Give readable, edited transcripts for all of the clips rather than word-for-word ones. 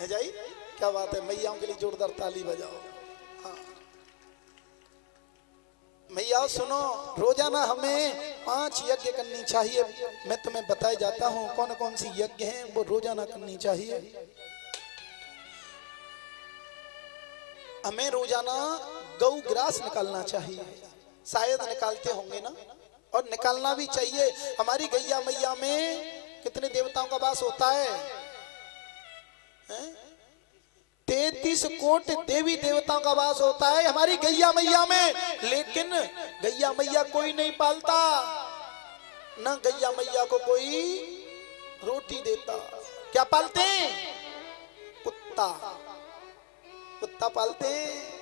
है जाई, क्या बात है, मैयाओं के लिए जोरदार ताली बजाओ। हाँ मैया सुनो, रोजाना हमें 5 यज्ञ करनी चाहिए। मैं तुम्हें बताए जाता हूँ कौन कौन सी यज्ञ हैं, वो रोजाना करनी चाहिए। हमें रोजाना गौ ग्रास निकालना चाहिए, शायद निकालते होंगे ना, और निकालना भी चाहिए। हमारी गैया मैया में कितने देवताओं का वास होता है? 33 कोटि देवी देवताओं का वास होता है हमारी गैया मैया में। लेकिन गैया मैया कोई नहीं पालता, ना गैया मैया को कोई रोटी देता। क्या पालते हैं? कुत्ता, कुत्ता पालते हैं।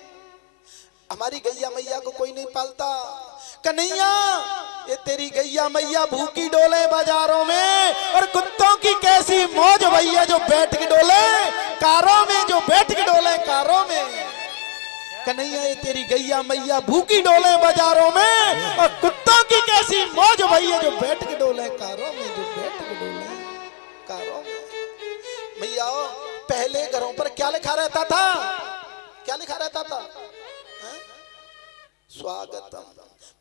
हमारी गैया मैया को कोई नहीं पालता। कन्हैया ये तेरी गैया मैया भूखी डोले बाजारों में, और कुत्तों की कैसी मौज भैया जो बैठ के डोले कारों में, जो बैठ के डोले कारों में। कन्हैया ये तेरी गैया मैया भूखी डोले बाजारों में, और कुत्तों की कैसी मौज भैया जो बैठ के डोले कारों में, जो बैठ के डोले कारों में। भैया पहले घरों पर क्या लिखा रहता था? क्या लिखा रहता था? स्वागतम।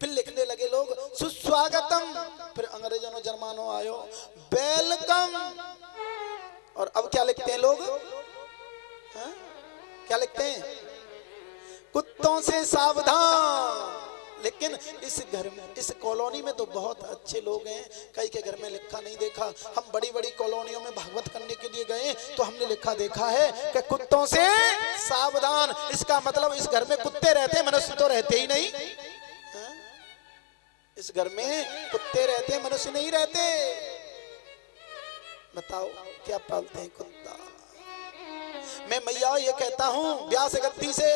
फिर लिखने लगे लोग सुस्वागतम। फिर अंग्रेजों ने जर्मानो आयो वेलकम। और अब क्या लिखते हैं लोग? क्या लिखते हैं? कुत्तों से सावधान। लेकिन इस घर में, इस कॉलोनी में तो बहुत अच्छे लोग हैं, कई के घर में लिखा नहीं देखा। हम बड़ी बड़ी कॉलोनियों में भागवत करने के लिए गए तो हमने लिखा देखा है कि कुत्तों से सावधान। इसका मतलब इस घर में कुत्ते रहते, मनुष्य तो रहते ही नहीं। इस घर में कुत्ते रहते, मनुष्य नहीं रहते। बताओ क्या पालते हैं? कुत्ता। मैं मैया ये कहता हूं व्यास गद्दी से,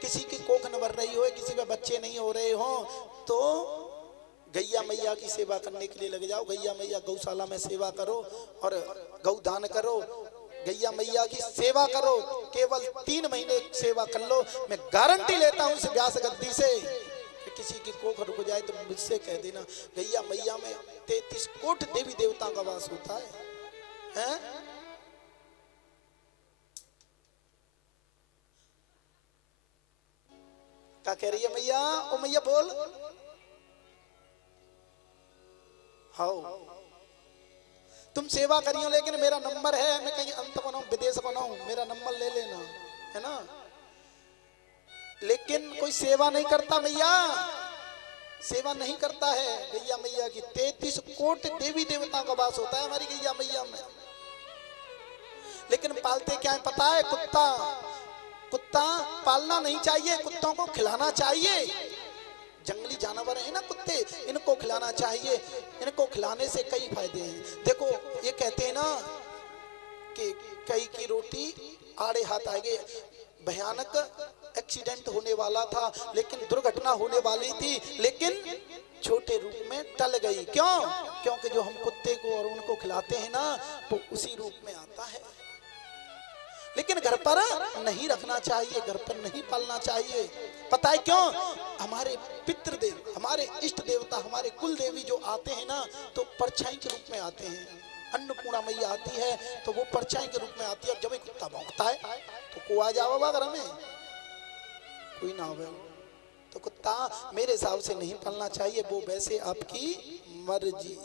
किसी की कोख न भर रही हो, किसी में बच्चे नहीं हो रहे हो, तो गैया मैया की सेवा करने के लिए लग जाओ। गैया मैया गौशाला में सेवा करो और गौ दान करो, गैया मैया की सेवा करो। केवल 3 महीने सेवा कर लो। मैं गारंटी लेता हूं इस व्यास गद्दी से कि किसी की कोख रुक जाए तो मुझसे कह देना। गैया मैया में 33 कोटि देवी देवताओं का वास होता है? क्या कह रही है मैया? ओ मैया बोल। हाउ तुम सेवा करियो, लेकिन मेरा नंबर है, मैं कहीं अंत बनाऊं, विदेश बनाऊं, मेरा नंबर ले लेना, है ना। लेकिन कोई सेवा नहीं करता मैया, सेवा नहीं करता है। गैया मैया की 33 कोटि देवी देवताओं का वास होता है हमारी गैया मैया में। लेकिन पालते क्या है पता है? कुत्ता। कुत्ता पालना नहीं चाहिए, कुत्तों को खिलाना चाहिए। जंगली जानवर है ना कुत्ते, इनको खिलाना चाहिए। इनको खिलाने से कई फायदे हैं। देखो ये कहते हैं ना कि कई की रोटी आड़े हाथ आएगी। भयानक एक्सीडेंट होने वाला था, लेकिन दुर्घटना होने वाली थी, लेकिन छोटे रूप में टल गई। क्यों? क्योंकि जो हम कुत्ते को और उनको खिलाते हैं ना, वो उसी रूप में आता है। लेकिन घर पर नहीं रखना चाहिए, घर पर नहीं पालना चाहिए। पता है क्यों? हमारे पितृदेव, हमारे इष्ट देवता, हमारे कुल देवी जो आते हैं ना, तो परछाई के रूप में आते हैं। अन्नपूर्णा मैया आती है तो वो परछाई के रूप में आती है। और जब एक कुत्ता भौंकता है तो को आ जाओगा घर में, कोई ना हो। तो कुत्ता मेरे हिसाब से नहीं पालना चाहिए, वो वैसे आपकी मर्जी।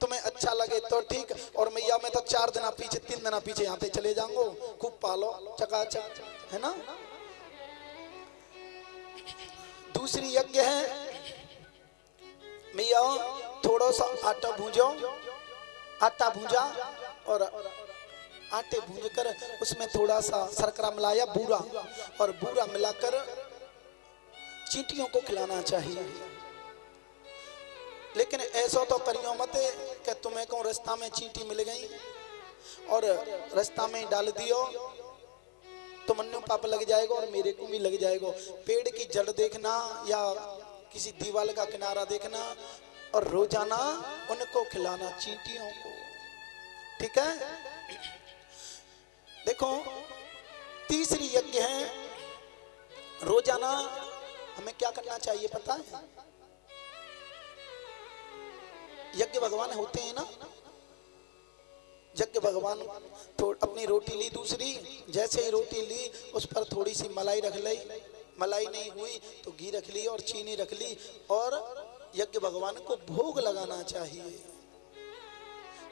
तुम्हें अच्छा लगे तो ठीक। और मैया मैं तो 4 दिन पीछे 3 दिन पीछे यहाँ पे चले जाऊंगा। खूब पालो चकाचक, है ना। दूसरी यज्ञ है मैया, थोड़ा सा आटा भूंजो, आटा भूंजा और आटे भूंज कर उसमें थोड़ा सा शर्करा मिलाया, बूरा, और बूरा मिलाकर चींटियों को खिलाना चाहिए। लेकिन ऐसा तो करियो मत कि तुम्हें को रास्ता में चींटी मिल गई और रास्ता में डाल दियो तो मन्नू पाप लग जाएगा और मेरे को भी लग जाएगा। पेड़ की जड़ देखना या किसी दीवार का किनारा देखना और रोजाना उनको खिलाना, चींटियों को। ठीक है। देखो तीसरी यज्ञ है, रोजाना हमें क्या करना चाहिए पता है? यज्ञ भगवान होते हैं ना, यज्ञ भगवान अपनी रोटी ली दूसरी, जैसे ही रोटी ली उस पर थोड़ी सी मलाई रख ली, मलाई नहीं हुई तो घी रख ली और चीनी रख ली और यज्ञ भगवान को भोग लगाना चाहिए।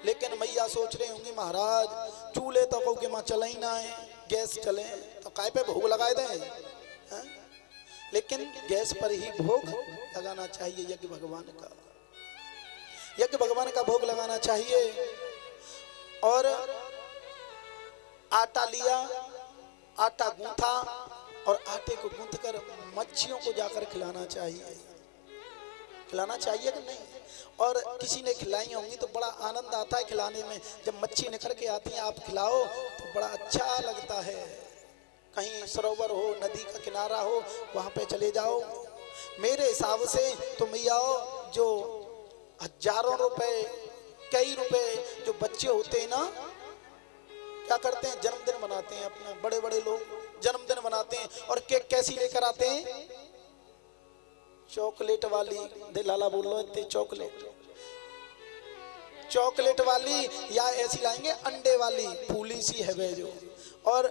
लेकिन मैया सोच रहे होंगी महाराज चूल्हे तो के माँ चला ही ना है, गैस चले तो काय पे भोग लगाए दें है? लेकिन गैस पर ही भोग लगाना चाहिए। यज्ञ भगवान का, यज्ञ भगवान का भोग लगाना चाहिए। और आटा लिया, आटा गूंथा और आटे को गूंथ कर मच्छियों को जाकर खिलाना चाहिए। खिलाना चाहिए कि नहीं? और किसी ने खिलाई होंगी तो बड़ा आनंद आता है खिलाने में। जब मच्छी निकल के आती है आप खिलाओ तो बड़ा अच्छा लगता है। कहीं सरोवर हो, नदी का किनारा हो, वहां पे चले जाओ। मेरे हिसाब से तो मैयाओ जो हजारों रुपए, कई रुपए जो बच्चे होते हैं ना, क्या करते हैं जन्मदिन मनाते हैं अपना, बड़े बड़े लोग जन्मदिन मनाते हैं और केक कैसी लेकर आते हैं? चॉकलेट वाली, दे लाला बोल लो इतने चॉकलेट वाली, या ऐसी लाएंगे अंडे वाली फूली सी है वे जो, और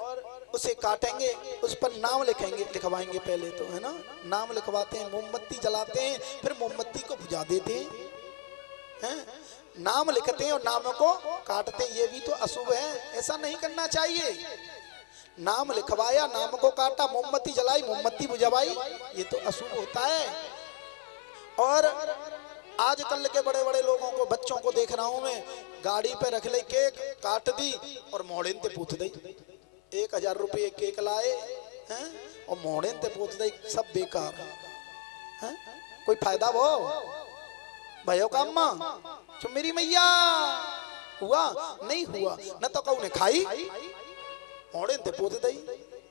उसे काटेंगे, उस पर नाम लिखेंगे, लिखवाएंगे पहले तो है ना, नाम लिखवाते हैं, मोमबत्ती जलाते हैं, फिर मोमबत्ती को बुझा देते हैं, नाम लिखते हैं और नाम को काटते हैं। ये भी तो अशुभ है, ऐसा नहीं करना चाहिए। नाम लिखवाया, नाम को काटा, मोमबत्ती जलाई, मोमबत्ती बुझवाई, ये तो अशुभ होता है। और आजकल के बड़े बड़े लोगों को, बच्चों को देख रहा हूं मैं, गाड़ी पे रख ले केक, काट दी और मोड़ेन ते पूछ दी। 1000 रुपये केक लाए हैं और मोड़ेन ते पूछ दी, सब बेकार है। कोई फायदा वो भयो काम मां जो मेरी मैया हुआ नहीं हुआ, न तो कहू ने खाई मोड़े ते पोत दई,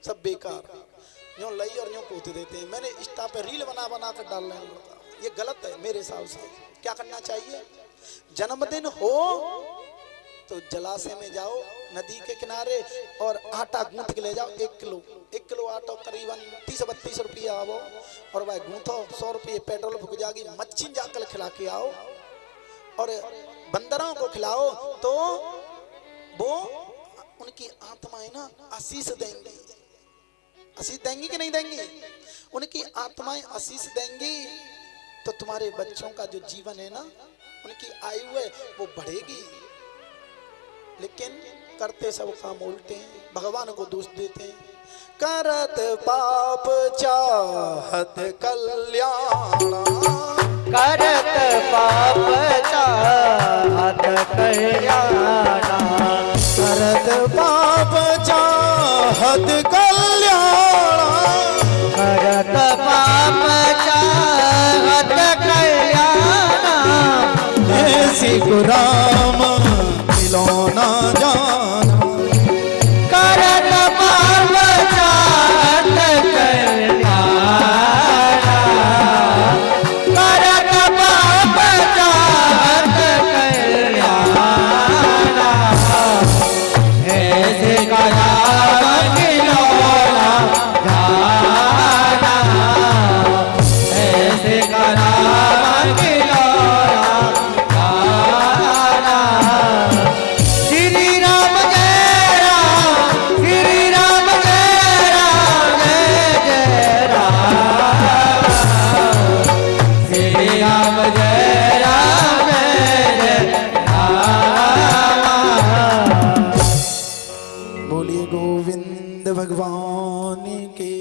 सब बेकार, यूं लई और यूं पोत देते हैं। मैंने इंस्टा पे रील बना बना कर डाल रहे हैं, ये गलत है मेरे हिसाब से। क्या करना चाहिए? जन्मदिन हो तो जलाशय में जाओ, नदी के किनारे, और आटा गूंथ के ले जाओ। 1 किलो आटा करीबन 30-32 रुपया आओ, और वह गूंथो, 100 रुपये पेट्रोल फूक जाएगी, मच्छी जाकर खिला के आओ और बंदरों को खिलाओ, तो वो उनकी आत्माएं ना आशीष देंगी। आशीष देंगी कि नहीं देंगी? उनकी आत्माएं आशीष देंगी तो तुम्हारे बच्चों का जो जीवन है ना, उनकी आयु है वो बढ़ेगी। लेकिन करते सब काम उल्टे हैं, भगवान को दोष देते हैं। करत पाप चाहत कल्याण, करत पाप चाहत कल्याण, करत पाप चाहत कल्याण, करत पाप चाहत कल्याण, ऐसी गुराम मिलोना जाना। करत पाप चाहत कल्याण, करत पाप चाहत कल्याण, ऐसे कराम मिलोना जाना, ऐसे कराम मिलोना जाना। श्री राम जय राम, श्री राम जय राम, जय जय राम, श्री राम जय राम, जय राम। बोलिए गोविंद भगवान की।